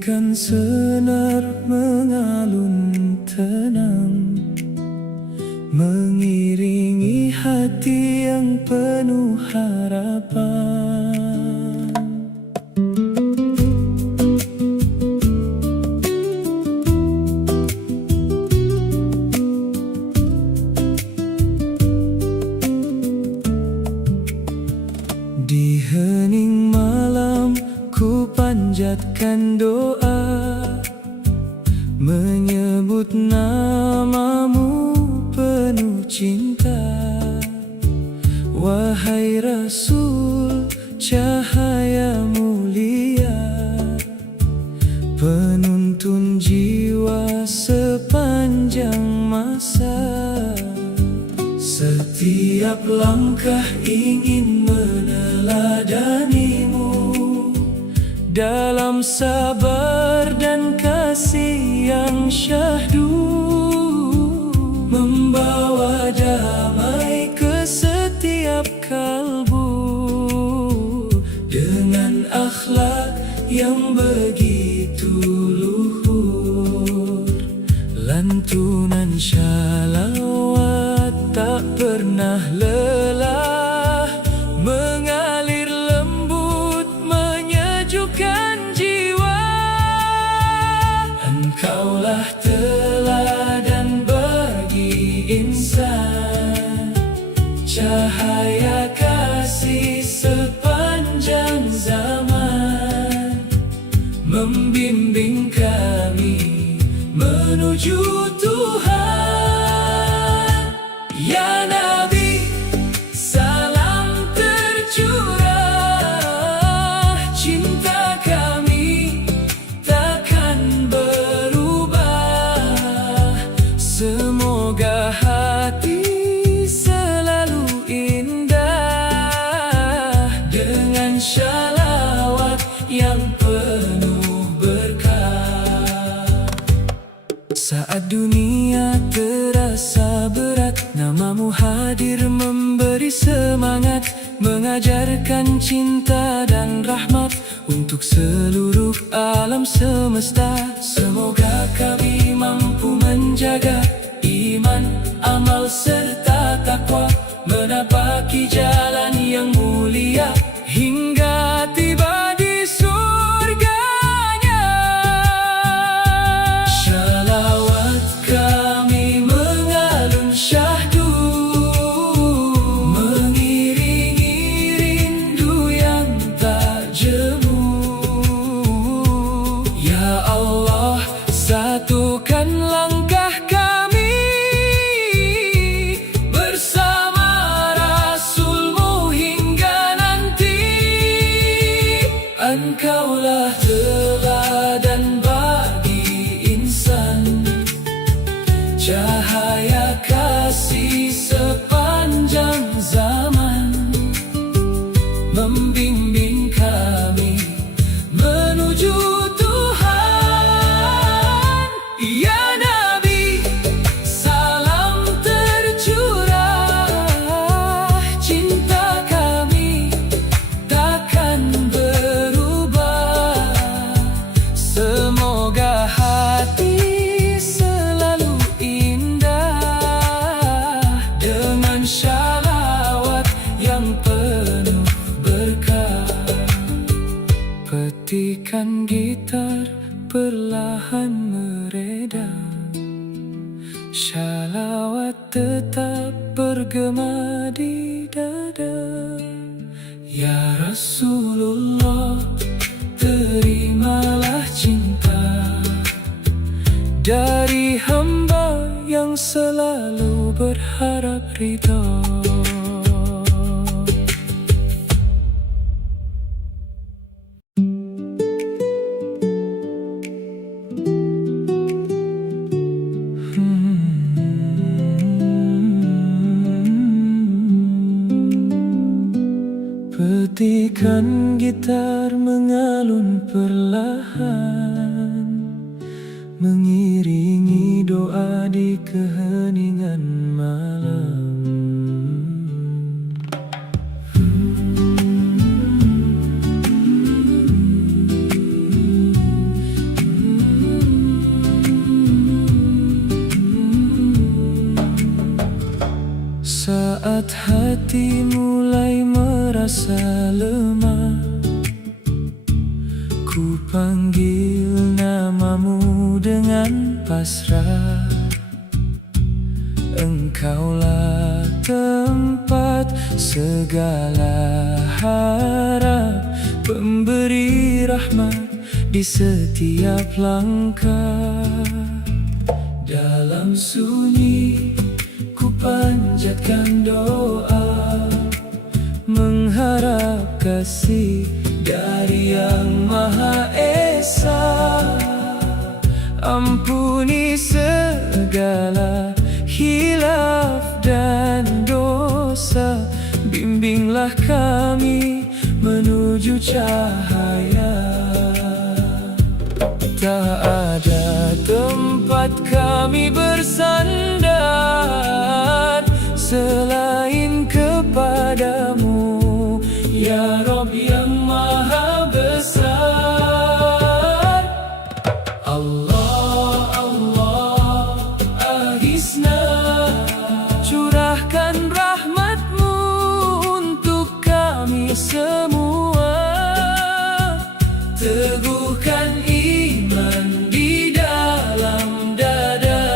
Petikan senar mengalun tenang, mengiringi hati yang penuh harapan. Di hening malam ku panjatkan doa, menyebut namamu penuh cinta. Wahai Rasul, cahaya mulia, penuntun jiwa sepanjang masa. Setiap langkah ingin meneladanimu, dalam sabar dan kasih yang syahdu, membawa damai ke setiap kalbu, dengan akhlak yang begitu luhur. Lantunan shalawat tak pernah lelah, mengalir lembut menyejukkan jiwa. Engkaulah teladan bagi insan, cahaya kasih sepanjang zaman, membimbing kami menuju Tuhan. Ya Nabi, salam tercurah, cinta kami takkan berubah. Semoga hati selalu indah, dengan shalawat yang penuh berkah. Saat dunia terasa berat, namamu hadir memberi semangat, mengajarkan cinta dan rahmat untuk seluruh alam semesta. Semoga kami mampu menjaga iman, amal serta takwa, menapaki jalan yang mulia hingga tiba di surganya. Shalawat kami mengalun syahdu, mengiringi rindu yang tak jemu. Ya Allah, satukan langkah kami bersama Rasulmu hingga nanti. Engkaulah teladan bagi insan, cahaya kasih sepanjang zaman, membimbing kami menuju Tuhan. Ya Nabi, salam tercurah, cinta kami takkan berubah. Semoga hati selalu indah, dengan shalawat yang penuh berkah. Petikan gitar perlahan mereda, shalawat tetap bergema di dada. Ya Rasulullah, terimalah cinta dari hamba yang selalu berharap ridha. Petikan gitar mengalun perlahan, mengiringi doa di keheningan malam. Saat hati mulai merasa lemah, ku panggil namamu dengan pasrah. Engkaulah tempat segala harap, pemberi rahmat di setiap langkah. Dalam sunyi ku panjatkan doa, mengharap kasih dari Yang Maha Esa. Ampuni segala hilaf dan dosa, bimbinglah kami menuju cahaya. Tak ada tempat kami bersandar selain kepadamu, ya Rabb yang Maha Besar. Allah, Allah, aghithna, curahkan rahmat-Mu untuk kami semua. Teguhkan iman di dalam dada,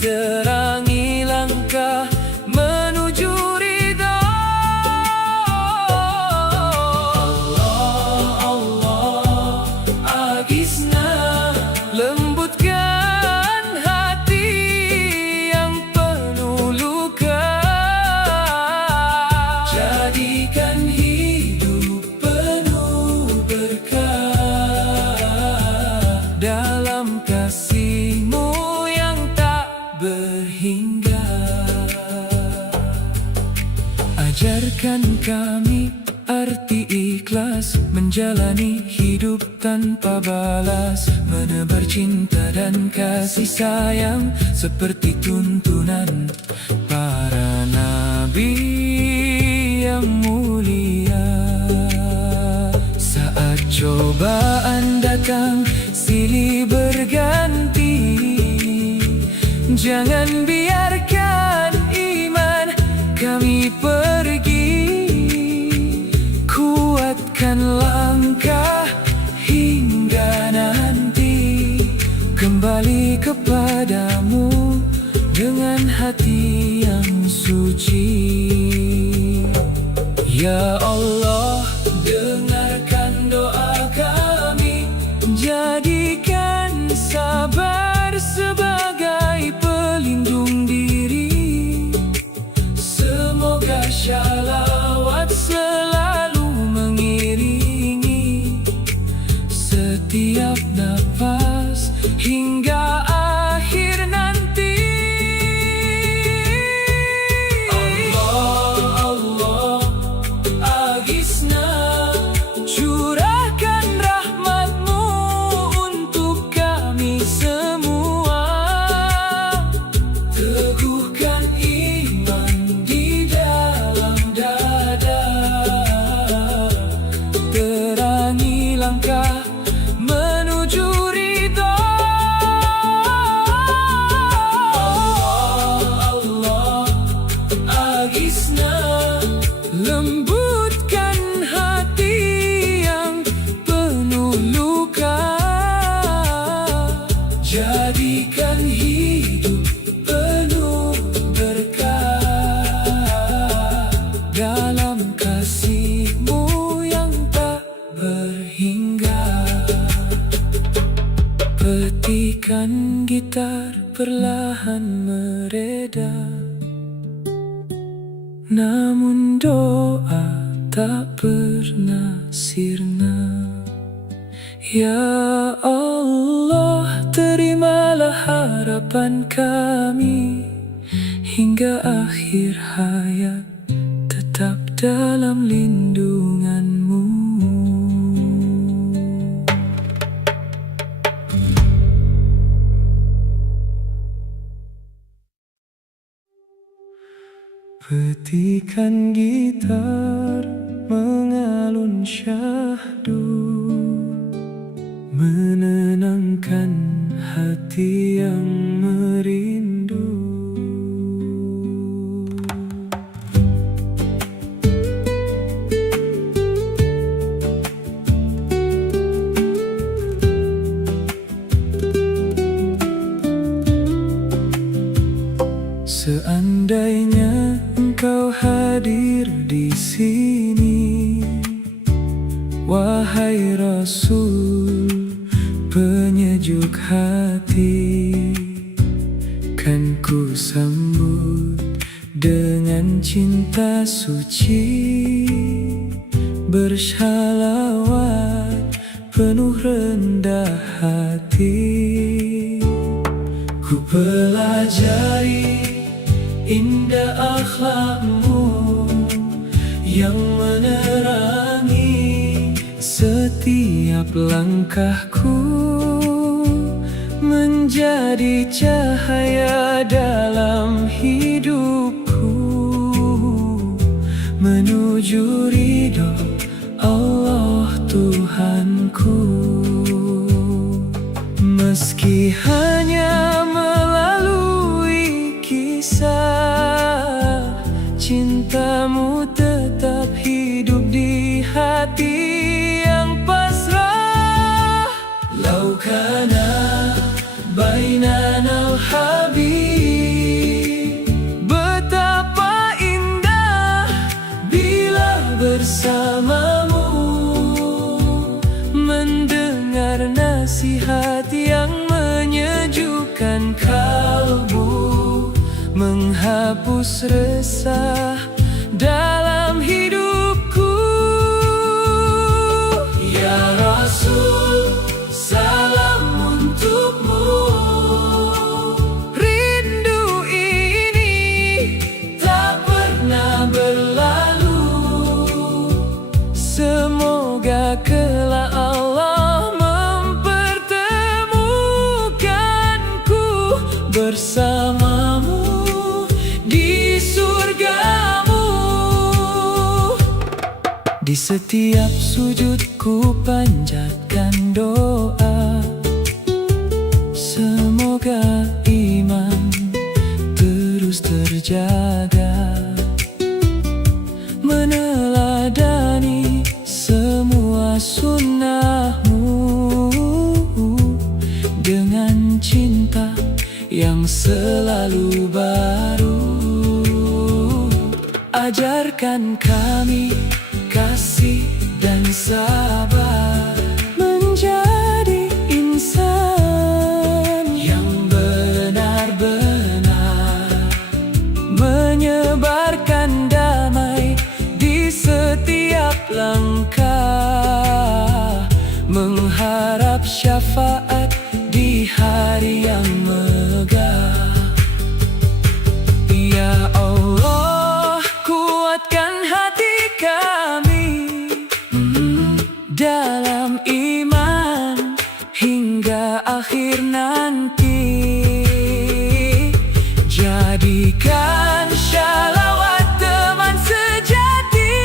terangi langkah menuju ridha. Allah, Allah, aghithna, lembutkan hati yang penuh luka. Jadikan hidup penuh berkah dalam kasih-Mu yang tak berhingga. Ajarkan kami arti ikhlas, menjalani hidup tanpa balas, menebar cinta dan kasih sayang seperti tuntunan para nabi yang mulia. Saat cobaan datang silih berganti, jangan biarkan iman kami pergi. Kuatkan langkah hingga nanti, kembali kepadamu dengan hati yang suci. Ya Allah, dengarkan doa kami, jadikan sabar sebagai pelindung diri. Semoga syalawat selalu mengiringi setiap nafas hingga akhir nanti. Allah, Allah, aghithna, curahkan rahmat-Mu untuk kami semua. Teguhkan iman di dalam dada, terangi langkah menuju ridha. Allah, Allah, aghithna, lembutkan hati yang penuh luka. Jadikan hidup penuh berkah dalam kasih-Mu yang tak berhingga. Petikan gitar perlahan mereda, namun doa tak pernah sirna. Ya Allah, terimalah harapan kami hingga akhir hayat, tetap dalam lindungan-Mu. Petikan gitar mengalun syahdu, menenangkan hati yang merindu. Rasul, penyejuk hati, kan ku sambut dengan cinta suci, bersalawat penuh rendah hati. Ku pelajari indah akhlakmu yang menerangi setiap langkahku, menjadi cahaya dalam hidupku, menuju ridho Allah Tuhanku. Meski hanya melalui kisah, cintamu tetap hidup di hati yang pasrah. Lau kana bainana al-habib, betapa indah bila bersamamu, mendengar nasihat yang menyejukkan kalbu, menghapus resah dalam hidupku. Ya Rasul, salam untukmu. Rindu ini tak pernah berlalu. Semoga kelak Allah mempertemukanku bersamamu di surgamu. Di setiap sujudku panjatkan doa, semoga iman terus terjaga, meneladani semua sunnahmu dengan cinta yang selalu baru. Ajarkan kami kasih dan sabar, menjadi insan yang benar-benar menyebarkan damai di setiap langkah, mengharap syafaat di hari yang megah. Ya Allah, kuatkan hati kami dalam iman hingga akhir nanti. Jadikan shalawat teman sejati,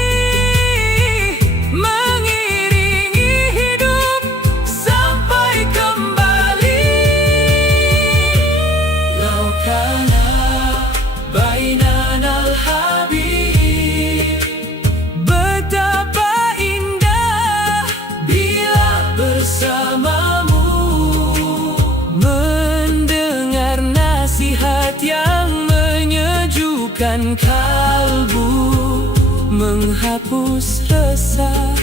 mengiringi hidup sampai kembali. Lau kana bainana al-habib, betapa indah bila bersamamu, mendengar nasihat yang menyejukkan kalbu, menghapus resah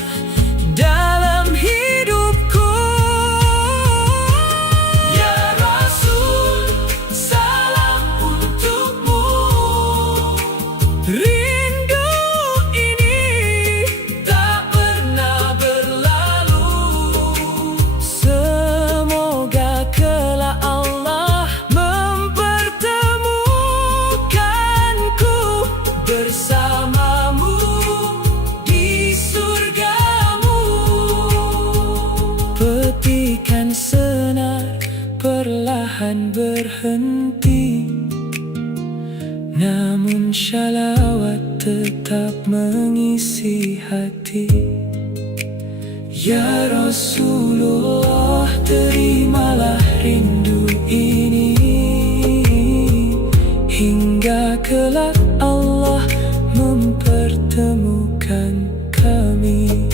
dalam hidupku. Ya Rasul, salam untukmu. Rindu ini tak pernah berlalu. Semoga kelak Allah mempertemukanku bersamamu di surgamu. Petikan senar perlahan berhenti, namun shalawat tetap mengisi hati. Ya Rasulullah, terimalah rindu ini hingga kelak Allah mempertemukan kami.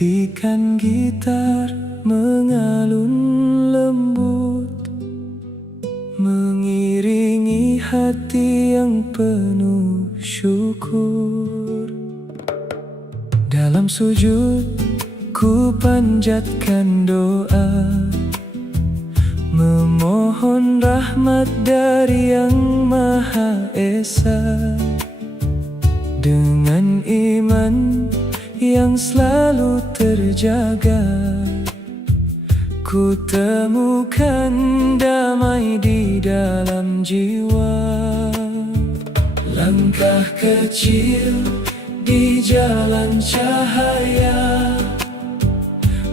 Ketikan gitar mengalun lembut, mengiringi hati yang penuh syukur. Dalam sujud ku panjatkan doa, memohon rahmat dari Yang Maha Esa. Dengan iman yang selalu terjaga, ku temukan damai di dalam jiwa. Langkah kecil di jalan cahaya,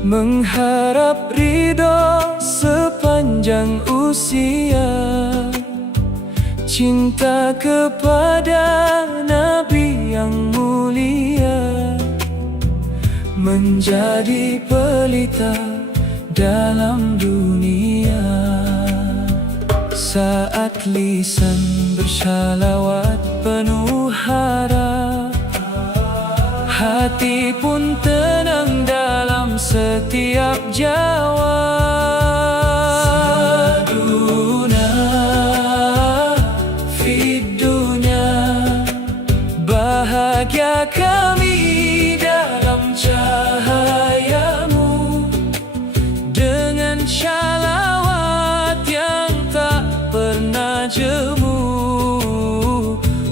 mengharap ridho sepanjang usia. Cinta kepada Nabi yang mulia, menjadi pelita dalam dunia. Saat lisan bersalawat penuh harap, hati pun tenang dalam setiap jawab. Saduna fid dunya, bahagia kami dalam cahayamu. Dengan shalawat yang tak pernah jemu,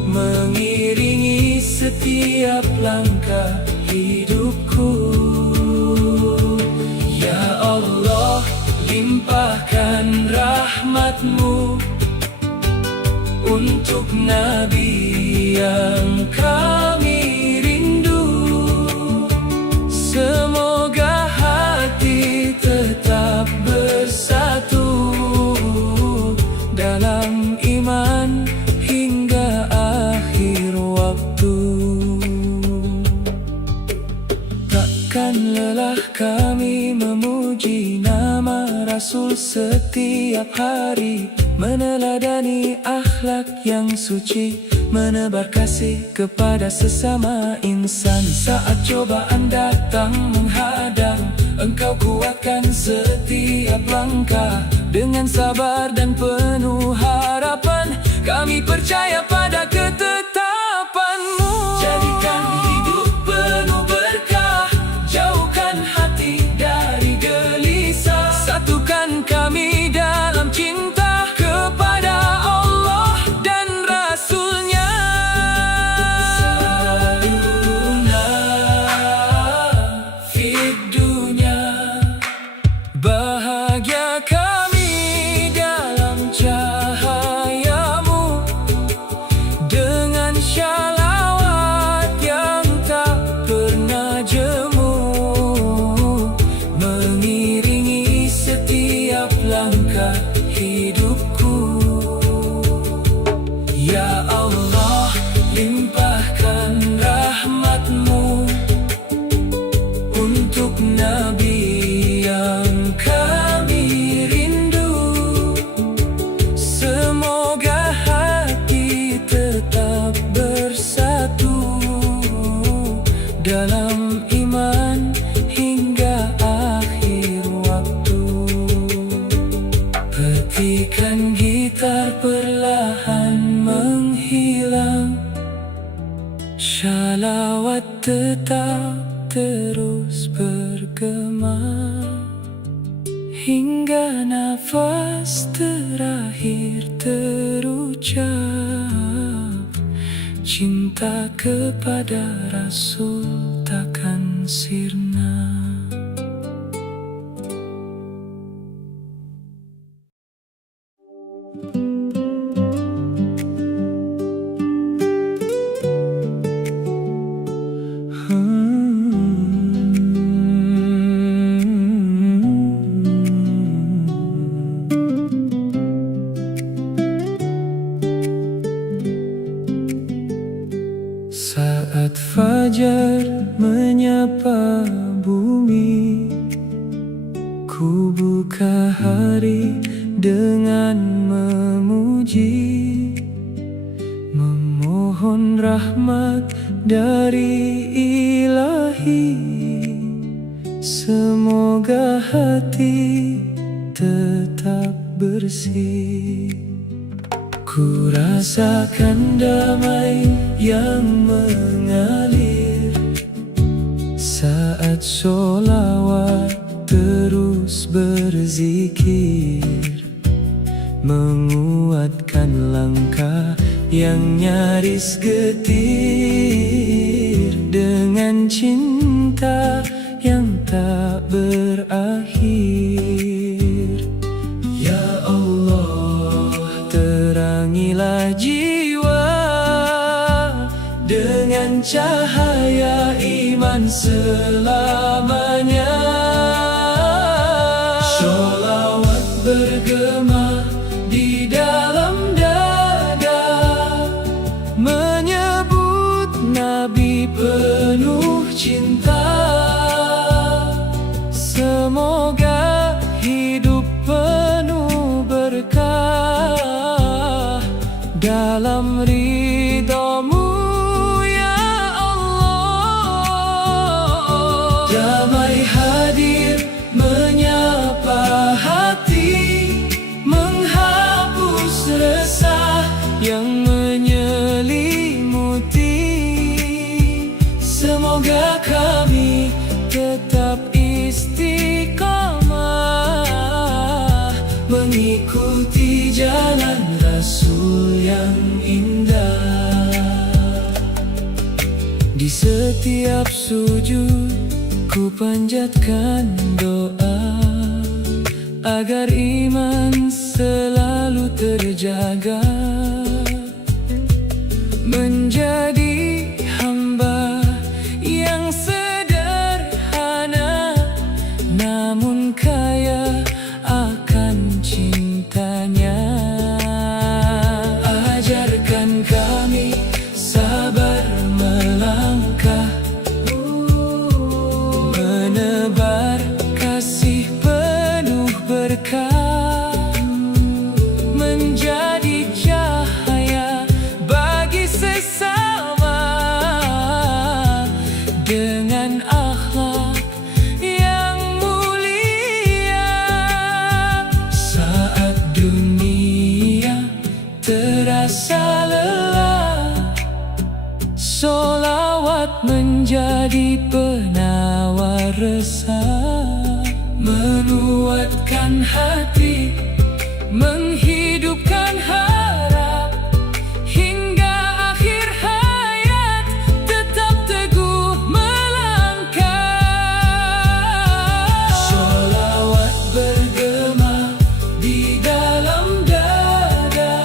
mengiringi setiap langkah hidupku. Ya Allah, limpahkan rahmat-Mu untuk Nabi yang kami rindu. Semoga hati tetap bersatu dalam iman hingga akhir waktu. Takkan lelah kami memuji nama Rasul setiap hari, meneladani akhlak yang suci, menebar kasih kepada sesama insan. Saat cobaan datang menghadang, Engkau kuatkan setiap langkah. Dengan sabar dan penuh harapan, kami percaya pada ketetapan-Mu. Jadikan hidup penuh berkah, jauhkan hati dari gelisah. Satukan kami dalam cinta kepada Allah dan Rasul-Nya. Saluna fid dunya, bahagia kami dalam cahayamu. Dengan shalawat yang tak pernah jemu, mengiringi setiap langkah hidupku. Ya Allah, limpahkan rahmat-Mu untuk Nabi yang kami rindu. Semoga hati tetap bersatu dalam iman hingga akhir waktu. Petikan gitar perlahan menghilang, shalawat tetap terus bergema, hingga nafas terakhir terucap. Cinta kepada Rasul takkan sirna. Saat fajar menyapa bumi, ku buka hari dengan memuji, memohon rahmat dari Ilahi. hati tetap bersih. Ku rasakan damai yang mengalir saat sholawat terus berzikir, menguatkan langkah yang nyaris getir dengan cinta yang tak berakhir. Ya Allah, terangilah jiwa dengan cahaya iman selamanya. Sholawat bergema di dalam dada, menyebut Nabi penuh cinta. Semoga hidup penuh berkah dalam ridha-Mu ya Allah. Damai hadir menyapa hati, menghapus resah yang menyelimuti. Semoga kami tetap istiqamah, mengikuti jalan Rasul yang indah. Di setiap sujud ku panjatkan doa agar iman selalu terjaga, menjadi hamba yang sederhana namun kaya akan cintanya. Ajarkan kami sabar melangkah, menebar kasih penuh berkah, menjadi cahaya bagi sesama dengan akhlak yang mulia. Saat dunia terasa lelah, sholawat menjadi penawar resah, menguatkan hati, menghidupkan harap, hingga akhir hayat tetap teguh melangkah. Sholawat bergema di dalam dada,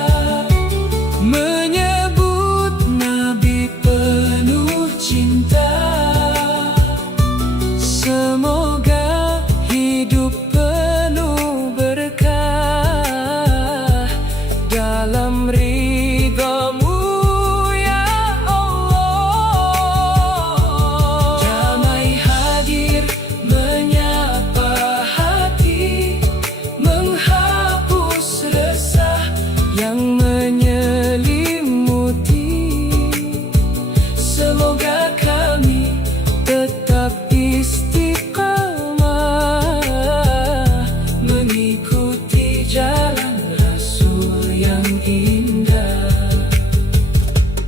menyebut Nabi penuh cinta. Semoga hidup penuh berkah dalam ridha-Mu ya Allah. Damai hadir menyapa hati, menghapus resah yang menyelimuti. Semoga kami tetap istiqamah, mengikuti jalan Rasul yang indah.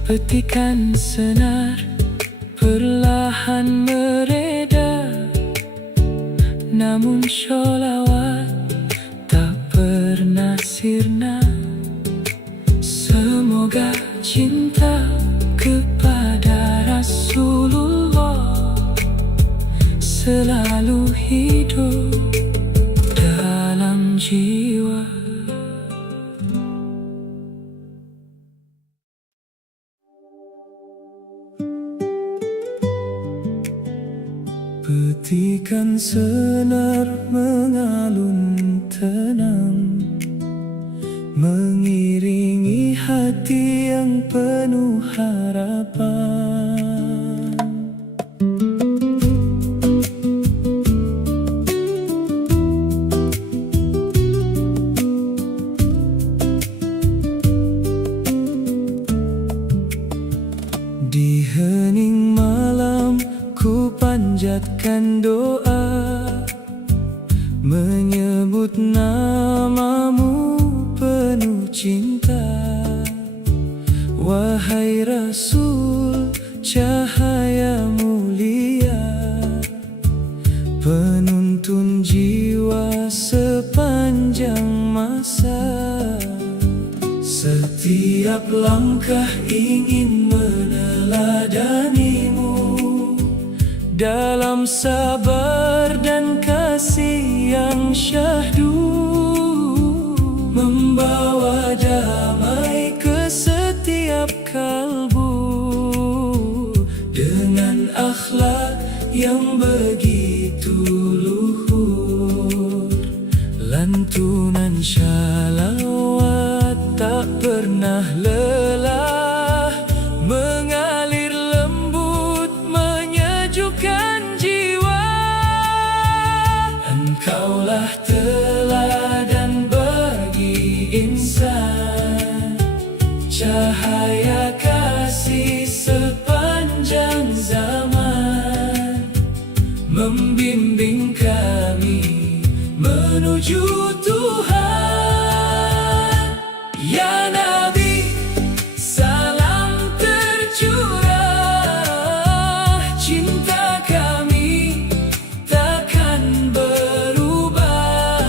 Petikan senar perlahan mereda, namun sholawat tak pernah sirna. Semoga cinta kepada Rasulullah selalu hidup dalam jiwa. Petikan senar mengalun tenang, mengiringi hati yang penuh harapan. Di hening malam ku panjatkan doa setiap langkah ingin meneladanimu, dalam sabar dan kasih yang syahdu, membawa damai ke setiap kalbu, dengan akhlak yang begitu luhur. Lantunan syalawat tak pernah lelah, mengalir lembut menyejukkan jiwa. Engkaulah teladan bagi insan, cahaya kasih sepanjang zaman, membimbing kami menuju Tuhan. Ya Nabi, salam tercurah, cinta kami takkan berubah.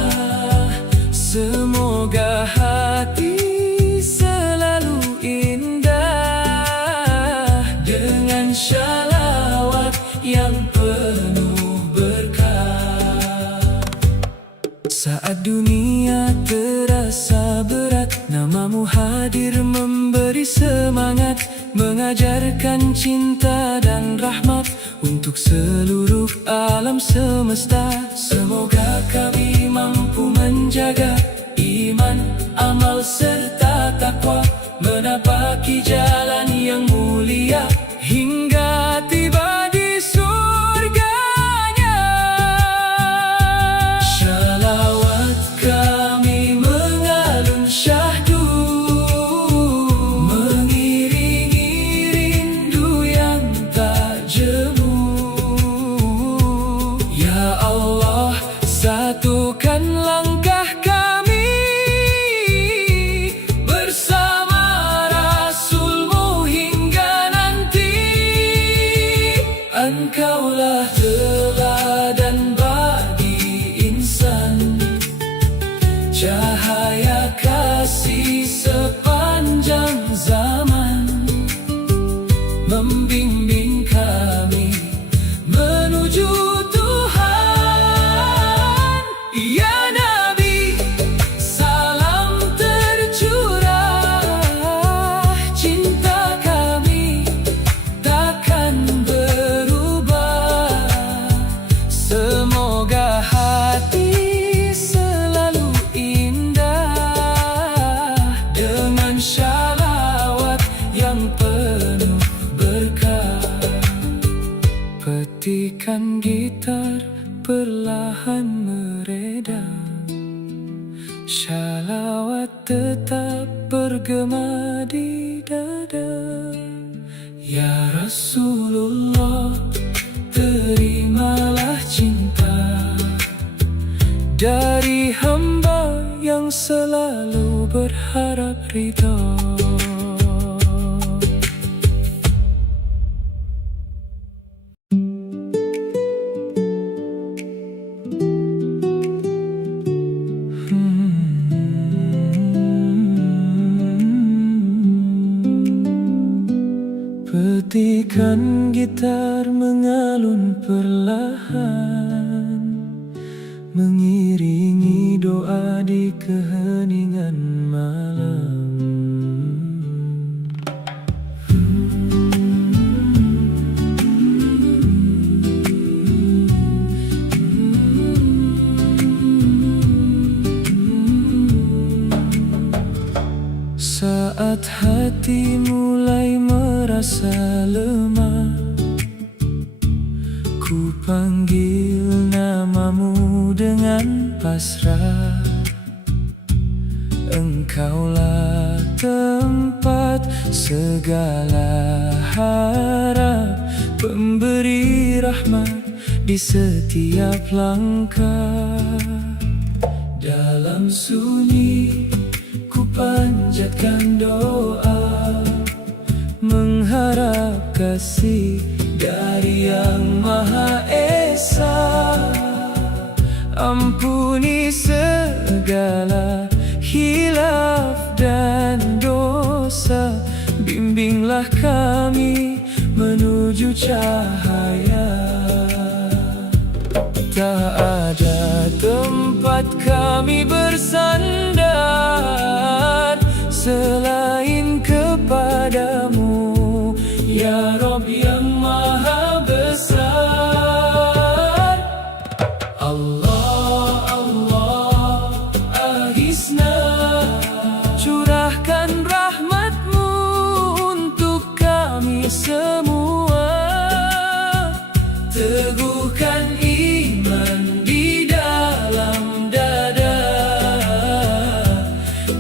Semoga hati selalu indah, dengan syalawat yang penuh berkah. Saat dunia terasa berat, namamu hadir memberi semangat, mengajarkan cinta dan rahmat untuk seluruh alam semesta. Semoga kami mampu menjaga iman, amal serta takwa, menapaki jalan yang mulia hingga tiba di surganya. Shalawat kami mengalun syahdu, mengiringi rindu yang tak jemu. Ya Allah, satukan langkah kami bersama Rasulmu hingga nanti. Engkaulah teladan bagi insan, cahaya kasih sepanjang zaman, membimbing kami menuju Tuhan. Ya Nabi, salam tercurah, cinta kami takkan berubah. Semoga hati selalu indah, dengan syalawat yang penuh berkah. Petikan gitar perlahan mereda, syalawat tetap bergema di dada. Ya Rasulullah, terimalah cinta dari hamba yang selalu berharap ridha. Petikan gitar mengalun perlahan, mengiringi doa di keheningan malam. Saat hati mulai merasa lemah, ku panggil namamu dengan pasrah. Engkaulah tempat segala harap, pemberi rahmat di setiap langkah. Dalam sunyi ku panjatkan doa, mengharap kasih dari Yang Maha Esa. Ampuni segala hilaf dan dosa, cahaya. Tak ada tempat kami bersandar selain kepadamu, ya Rabb yang Maha Besar. Allah, Allah, aghithna, curahkan rahmat-Mu untuk kami semua. Teguhkan iman di dalam dada,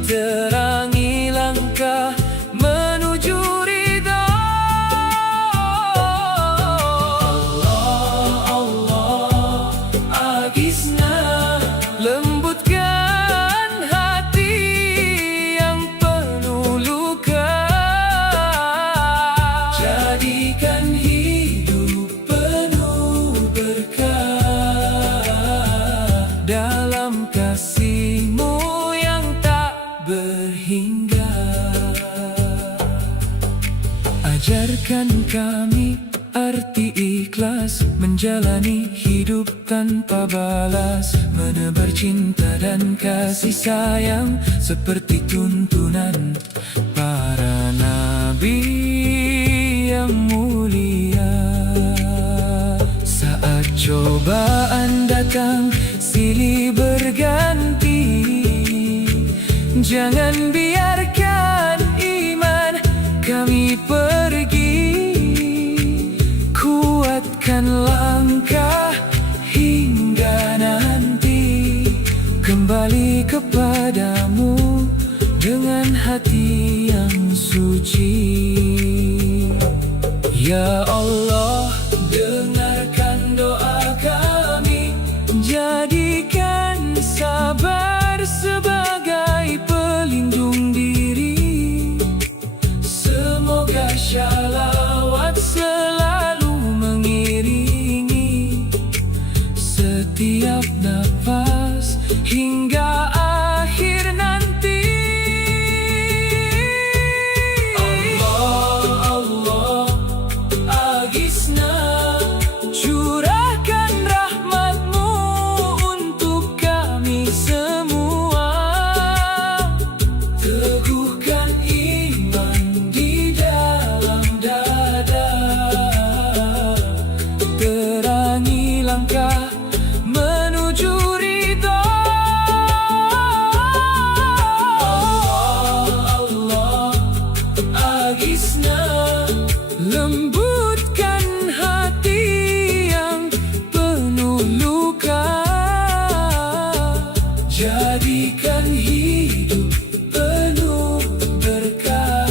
terangi langkah menuju ridha. Allah, Allah, aghithna, lembutkan hati yang penuh luka. Jadikan hidup penuh berkah dalam kasih-Mu yang tak berhingga. Ajarkan kami arti ikhlas, menjalani hidup tanpa balas, menebar cinta dan kasih sayang seperti tuntunan para nabi yang mulia. Saat cobaan datang silih berganti, jangan biarkan iman kami pergi. Kuatkan langkah hingga nanti kembali kepadamu dengan hati yang suci. Ya Allah, dengarkan doa kami, jadikan sabar sebagai pelindung diri. Semoga shalawat selalu mengiringi setiap nafas hingga akhir nanti. Allah, Allah, aghithna, curahkan rahmat-Mu untuk kami semua. Teguhkan iman di dalam dada, terangi langkah menuju ridha. Allah, Allah, aghithna, lembutkan hati yang penuh luka. Jadikan hidup penuh berkah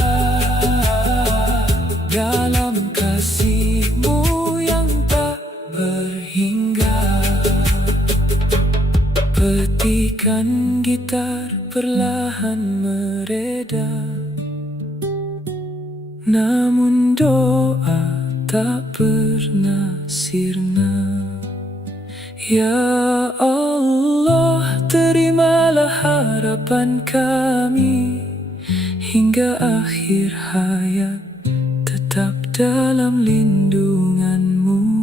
dalam kasih-Mu yang tak berhingga. Petikan gitar perlahan mereda, namun doa tak pernah sirna. Ya Allah, terimalah harapan kami hingga akhir hayat, tetap dalam lindungan-Mu.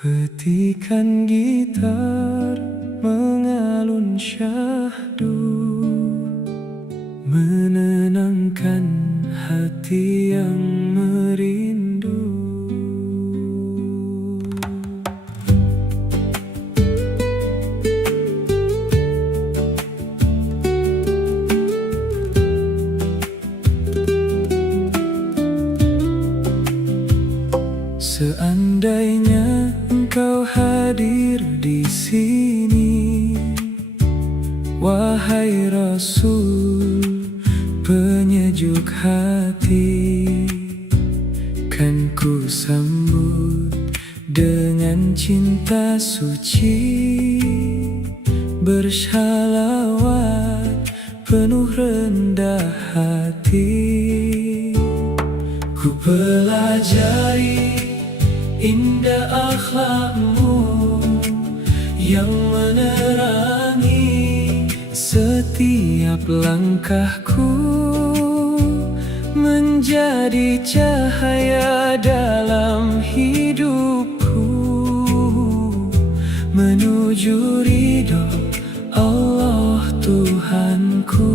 Petikan gitar mengalun syahdu, menenangkan hati yang merindu. Seandainya Engkau hadir di sini, wahai Rasul penyejuk hati, kan ku sambut dengan cinta suci, bersalawat penuh rendah hati. Ku pelajari indah akhlak-Mu yang menerangi setiap langkahku, menjadi cahaya dalam hidupku, menuju ridho Allah Tuhanku.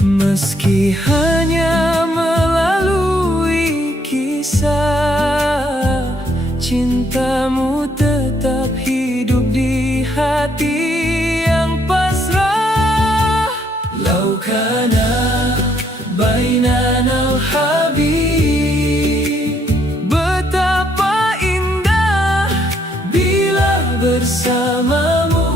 Meski hanya melalui kisah, cintamu tetap hidup di hati yang pasrah. Lau kana bainana al-habib, betapa indah bila bersamamu,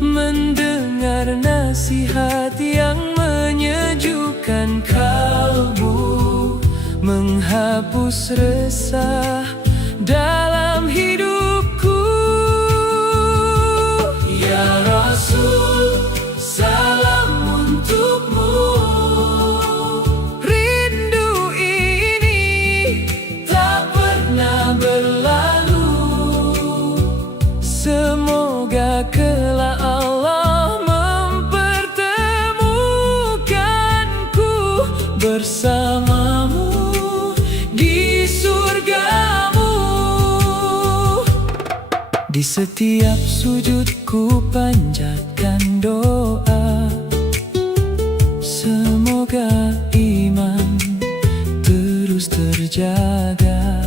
mendengar nasihat yang menyejukkan kalbu, menghapus resah dalam hidupku. Ya Rasul, salam untukmu. Rindu ini tak pernah berlalu. Semoga kelak Allah mempertemukanku bersamamu di surgamu. Di setiap sujudku panjatkan doa, semoga iman terus terjaga,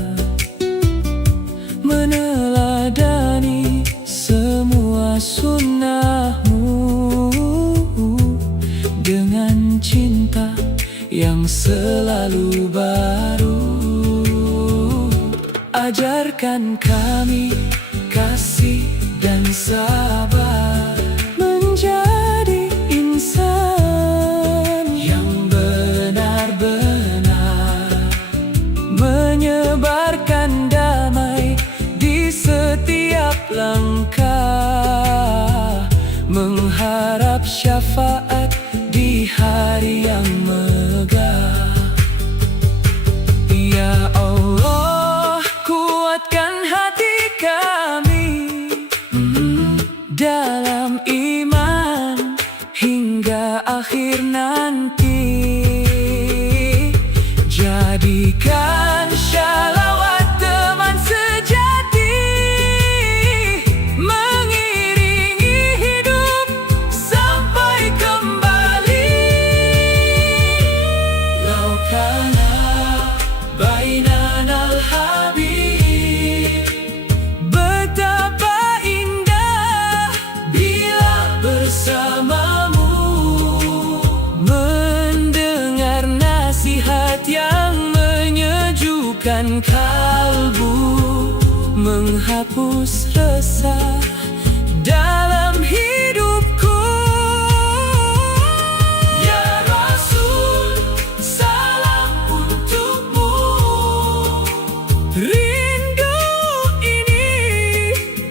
meneladani semua sunnahmu dengan cinta yang selalu baru. Ajarkan kami kasih dan sabar, menjadi insan yang benar-benar menyebarkan damai di setiap langkah, mengharap syafaat di hari yang megah. Ya Allah, kuatkan hati kami dalam iman hingga akhir nanti. Jadikan shalawat teman sejati, mengiringi hidup sampai kembali. Lau kana bainana al-habib, betapa indah bila bersamamu, mendengar nasihat yang menyejukkan kalbu, menghapus resah dalam hidupku. Ya Rasul, salam untukmu. Rindu ini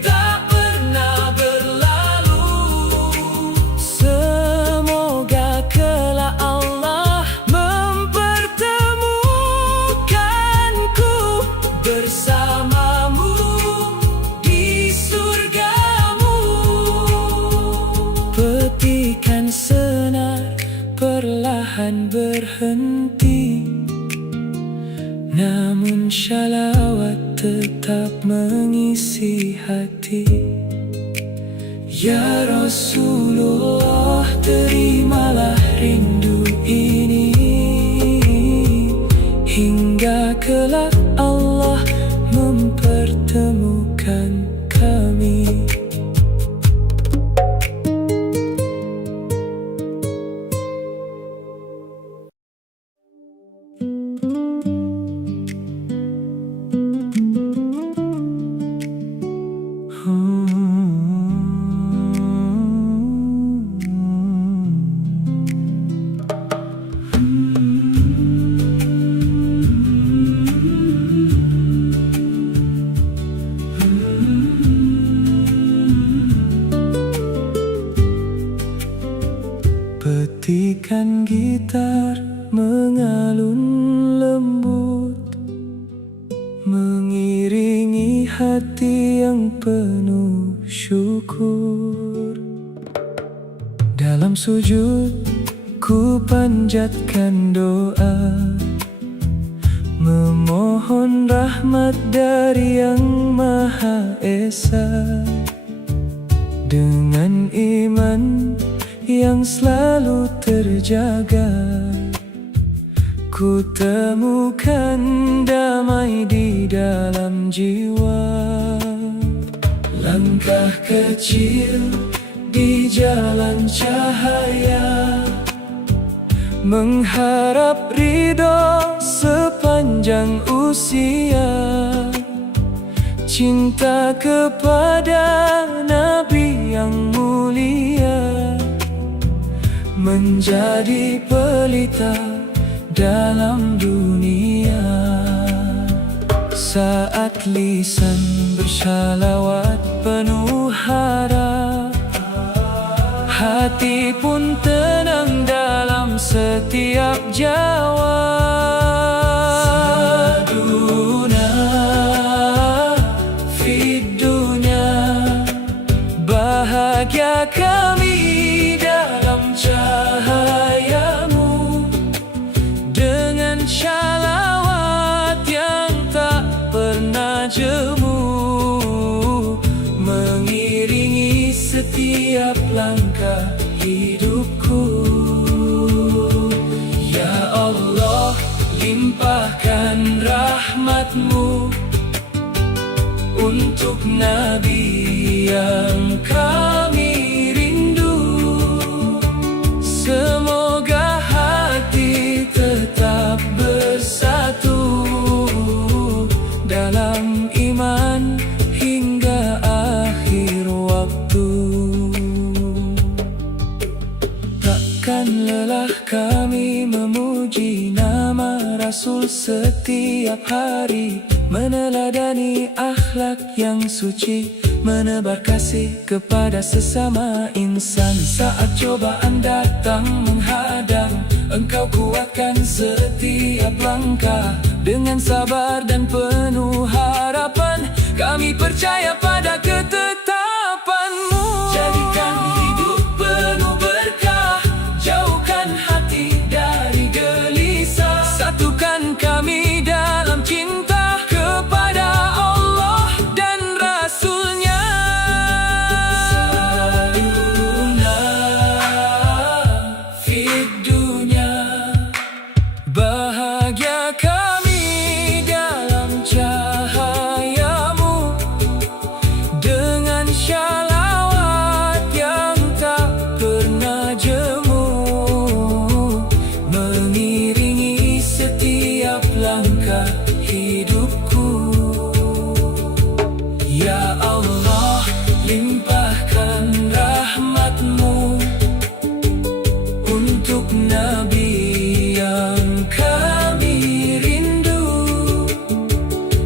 tak pernah berlalu. Semoga kelak Allah mempertemukanku bersamamu di surgamu. Petikan senar perlahan berhenti, namun shalawat tetap mengisi hati. Ya Rasulullah, terimalah rindu ini hingga kelak Allah mempertemukan kami. Petikan gitar mengalun lembut, mengiringi hati yang penuh syukur. Dalam sujud ku panjatkan doa, memohon rahmat dari Yang Maha Esa. Dengan iman yang selalu terjaga, ku temukan damai di dalam jiwa. Langkah kecil di jalan cahaya, mengharap ridho sepanjang usia. Cinta kepada Nabi yang mulia, menjadi pelita dalam dunia. Saat lisan bersalawat penuh harap, hati pun tenang dalam setiap jawab. Saduna fid dunya, bahagia kami dalam cahayamu. Dengan shalawat yang tak pernah jemu, mengiringi setiap langkah hidupku. Ya Allah, limpahkan rahmat-Mu untuk Nabi yang kami rindu. Semoga hati tetap bersatu dalam iman hingga akhir waktu. Takkan lelah kami memuji nama Rasul setiap hari, meneladani akhlak yang suci, menebar kasih kepada sesama insan. Saat cobaan datang menghadang, Engkau kuatkan setiap langkah. Dengan sabar dan penuh harapan, kami percaya pada ketetapan-Mu. Jadikan hidup penuh berkah, jauhkan hati dari gelisah. Satukan kami dalam cinta kepada Allah dan Rasul-Nya. Saluna fid dunya, bahagia kami dalam cahayamu. Dengan shalawat yang tak pernah jemu, mengiringi setiap langkah hidupku. Ya Allah, limpahkan rahmat-Mu untuk Nabi yang kami rindu.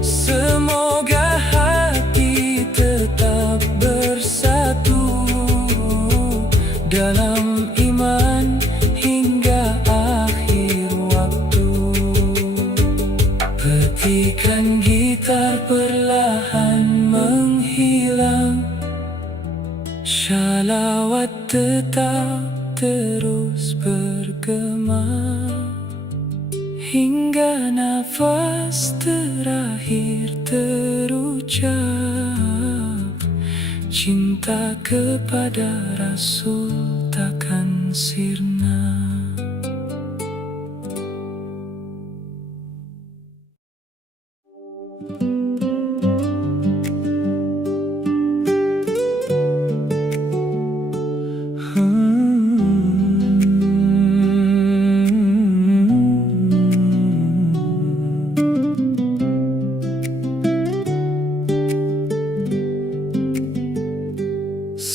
Semoga hati tetap bersatu dalam iman hingga akhir waktu. Petikan gitar perlahan menghilang, shalawat tetap terus bergema, hingga nafas terakhir terucap. Cinta kepada Rasul takkan sirna.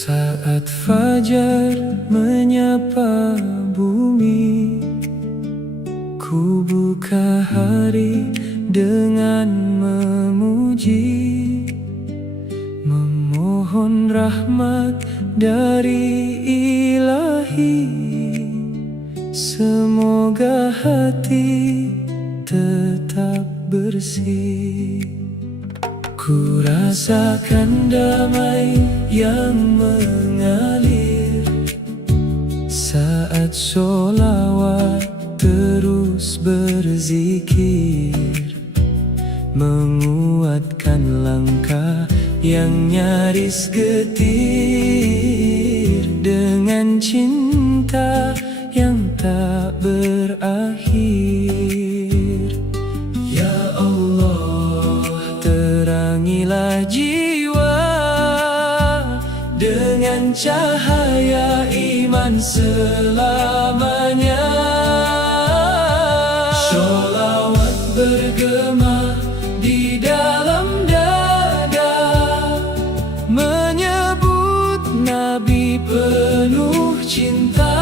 Saat fajar menyapa bumi, ku buka hari dengan memuji, memohon rahmat dari Ilahi. Semoga hati tetap bersih. Ku rasakan damai yang mengalir nyaris getir dengan cinta yang tak berakhir. Ya Allah, terangilah jiwa dengan cahaya iman selamanya. Sholawat bergema di dalam dada, menyebut Nabi penuh cinta.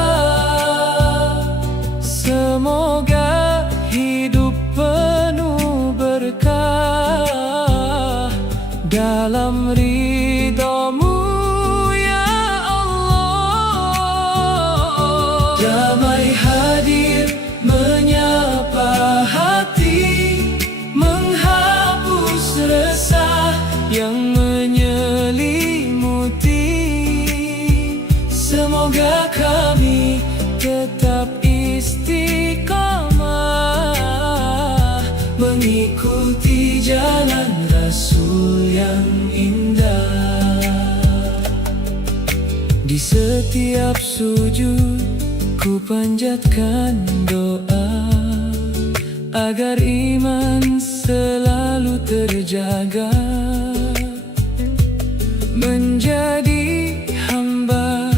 Semoga hidup penuh berkah dalam ridhamu, ya Allah. Damai hadir menyapa hati, menghapus resah yang menyelimuti. Semoga kami tetap istiqamah, mengikuti jalan Rasul yang indah. Di setiap sujud ku panjatkan doa agar iman selalu terjaga, menjadi hamba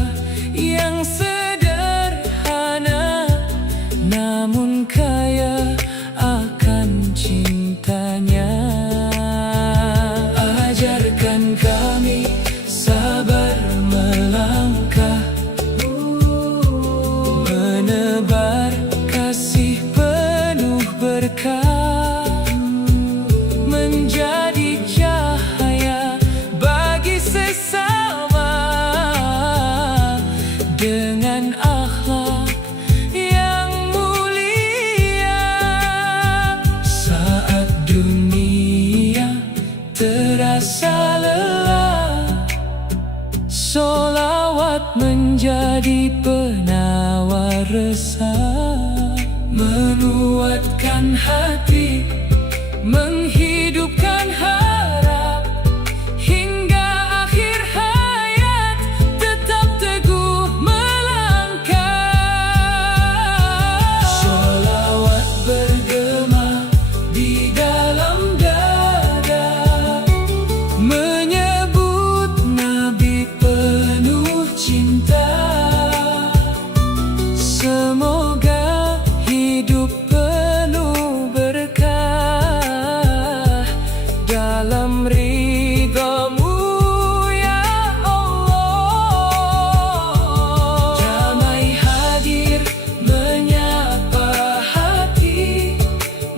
yang sederhana namun kaya akan cintanya. Ajarkan kami sabar melangkah, menebar kasih penuh berkah, menjadi cahaya bagi sesama dengan akhlak yang mulia. Saat dunia terasa lelah, sholawat menjadi penawar resah, menguatkan hati, menghidupkan harap, hingga akhir hayat tetap teguh melangkah. Sholawat bergema di dalam dada, menyebut Nabi penuh cinta. Semoga hidup penuh berkah dalam ridhamu, ya Allah. Damai hadir menyapa hati,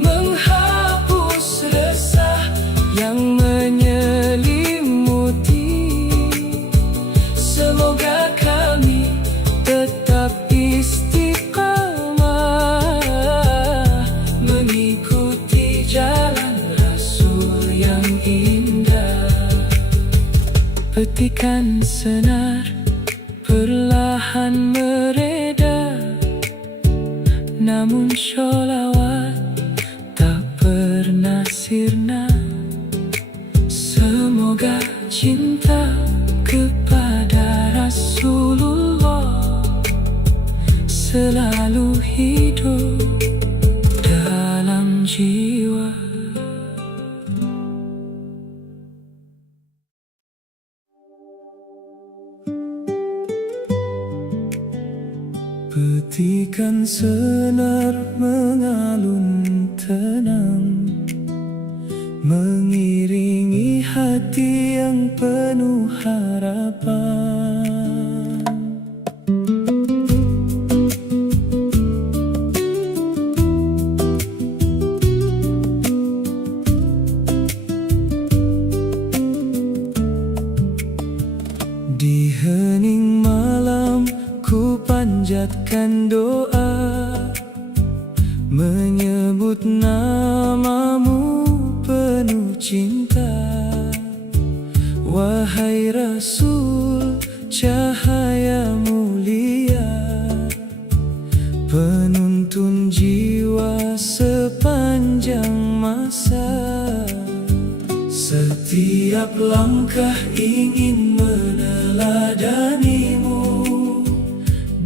menghapus resah yang menyelimuti. Semoga kami tetap istiqamah, mengikuti jalan Rasul yang indah. Petikan senar perlahan mereda, namun sholawat tak pernah sirna. Semoga cinta kepada Rasulullah selalu hidup dalam jiwa. Petikan senar mengalun tenang, mengiringi hati yang penuh harapan. Di hening malam ku panjatkan doa, menyebut namamu penuh cinta. Wahai Rasul, cahaya mulia, penuntun jiwa sepanjang masa. Setiap langkah ingin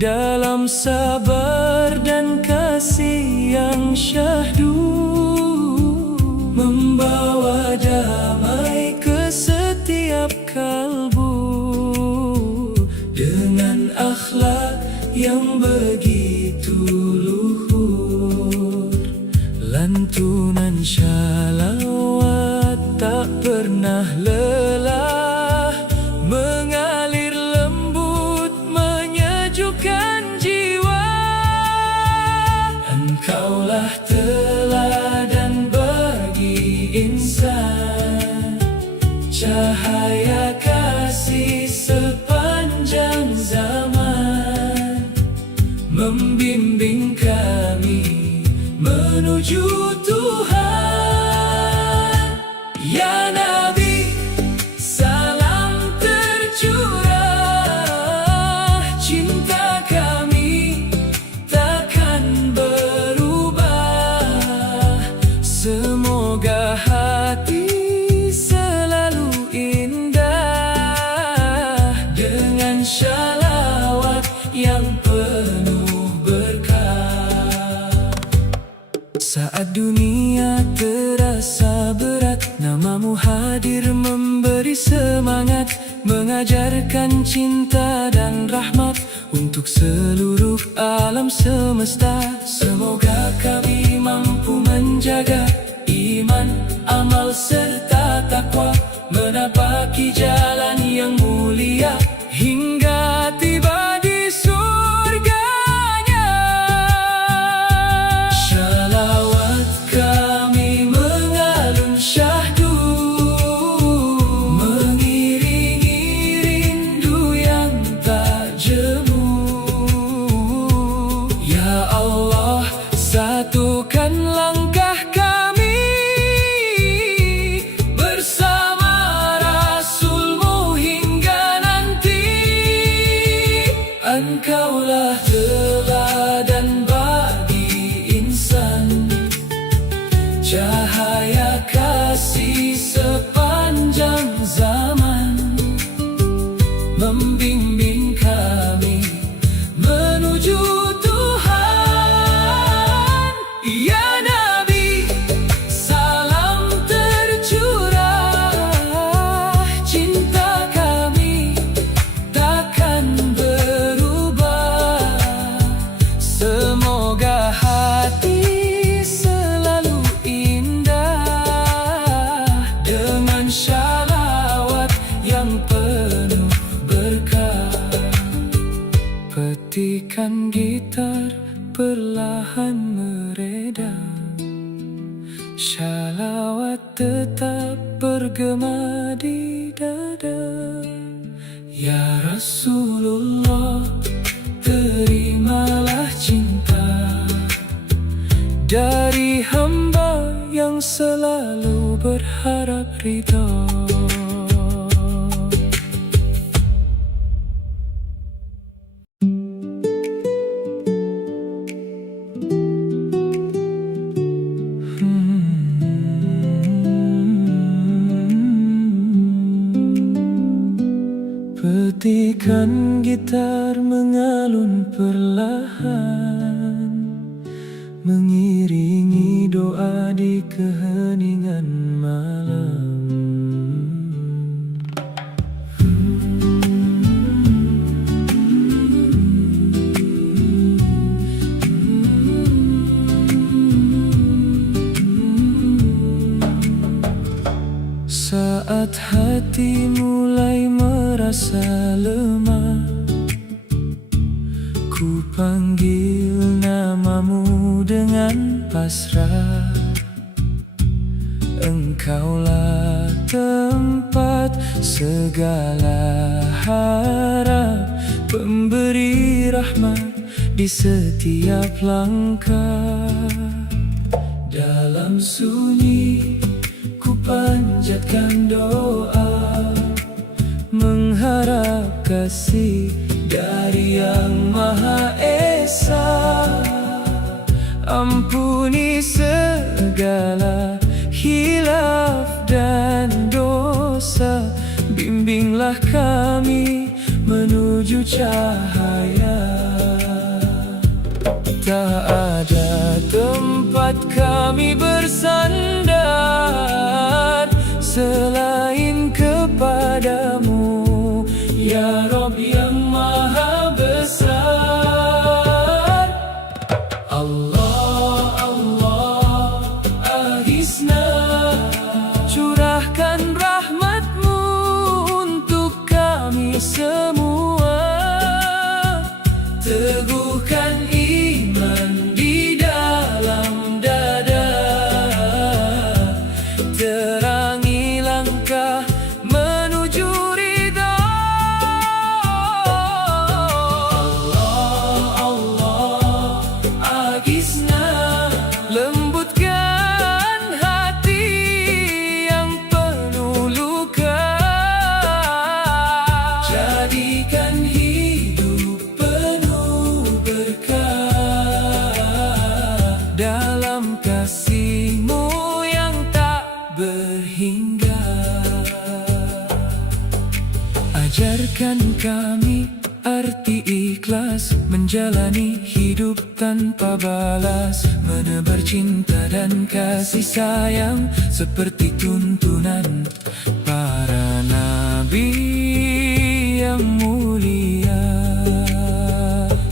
dalam sabar dan kasih yang syahdu, membawa damai ke setiap kalbu, dengan akhlak yang begitu luhur. Lantunan shalawat tak pernah lelah, mengalir lembut menyejukkan jiwa. Engkaulah teladan bagi insan, cahaya kasih sepanjang zaman, membimbing kami menuju Tuhan. Ya Nabi, salam tercurah, cinta kami takkan berubah. Semoga hati selalu indah, dengan shalawat yang penuh berkah. Saat dunia terasa berat, namamu hadir memberi semangat, mengajarkan cinta dan rahmat untuk seluruh alam semesta. Semoga kami mampu menjaga iman, amal serta takwa, menapaki jalan yang mulia hingga tiba di surganya. Shalawat kami mengalun syahdu, mengiringi rindu yang tak jemu. Ya Allah, satukan langkah kami bersama Rasulmu hingga nanti. Engkaulah teladan bagi insan, cahaya kasih sepanjang zaman, membimbing kami menuju Tuhan. Ya Nabi, salam tercurah, cinta kami takkan berubah. Semoga hati selalu indah, dengan shalawat yang penuh berkah. Petikan gitar perlahan mereda, shalawat tetap bergema di dada. Ya Rasulullah, terimalah cinta dari hamba yang selalu berharap ridha. Petikan gitar mengalun perlahan, mengiringi doa di keheningan malam. Saat hati mulai merasa lemah, ku panggil namamu dengan pasrah. Engkaulah tempat segala harap, pemberi rahmat di setiap langkah. Dalam sunyi ku panjatkan doa, mengharap kasih dari Yang Maha Esa. Ampuni segala hilaf dan dosa, bimbinglah kami menuju cahaya. tak ada tempat kami bersandar selain kepadamu, ya Rabb yang Maha Besar. Allah, Allah, aghithna, curahkan rahmat-Mu untuk kami semua. Teguhkan iman di dalam dada, terangi langkah menuju ridha. Allah, Allah, aghithna, lembutkan hati yang penuh luka. Jadikan hidup penuh berkah dalam kasih-Mu yang tak berhingga. Ajarkan kami arti ikhlas, menjalani hidup tanpa balas, menebar cinta dan kasih sayang seperti tuntunan para nabi yang mulia.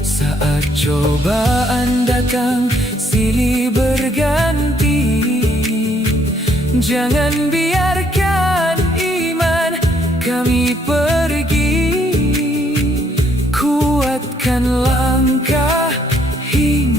Saat cobaan datang silih berganti, jangan biarkan iman kami pergi. Kuatkan langkah hingga